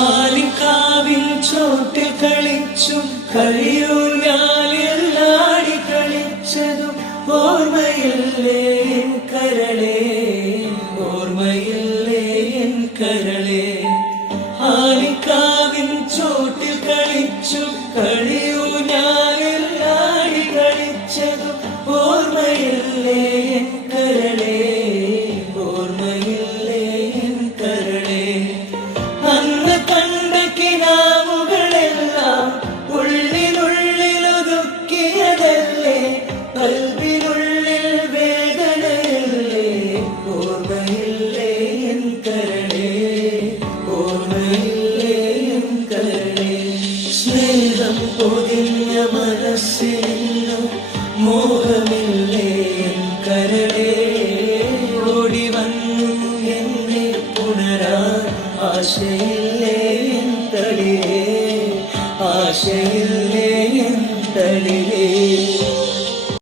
ആലിക്കാവിൻ ചോട്ടിൽ കളിച്ചും കളിയൂഞ്ഞാലിലാടി കളിച്ചതും ഓർമ്മയില്ലേ എൻ കരളേ, ഓർമ്മയില്ലേ എൻ കരളേ. ആലിക്കാവിൻ ചോട്ടിൽ കളിച്ചും കളിയൂഞ്ഞാലിലാടി കളിച്ചതും ഓർമ്മയില്ലേ എൻ കരളേ, ഓർമ്മയില്ലേ എൻ കരളേ. അന്ന് കണ്ട കിനാവുകളെല്ലാം ഉള്ളിനുള്ളിലൊതുക്കിയതല്ലേ, കൽവിനുള്ളിൽ വേദനയല്ലേ, ഓർമ്മയില്ലേ എൻ കരളേ, ഓർമ്മയില്ലേ എൻ കരളേ. സ്നേഹം പൊതിഞ്ഞ മനസ്സിനും മോഹമില്ലേ എൻ കരളേ, ഓടി വന്നു എന്നെ പുണരാൻ ആശയില്ലേ എൻ തളിരേ, ആശയില്ലേ എൻ തളിരേ.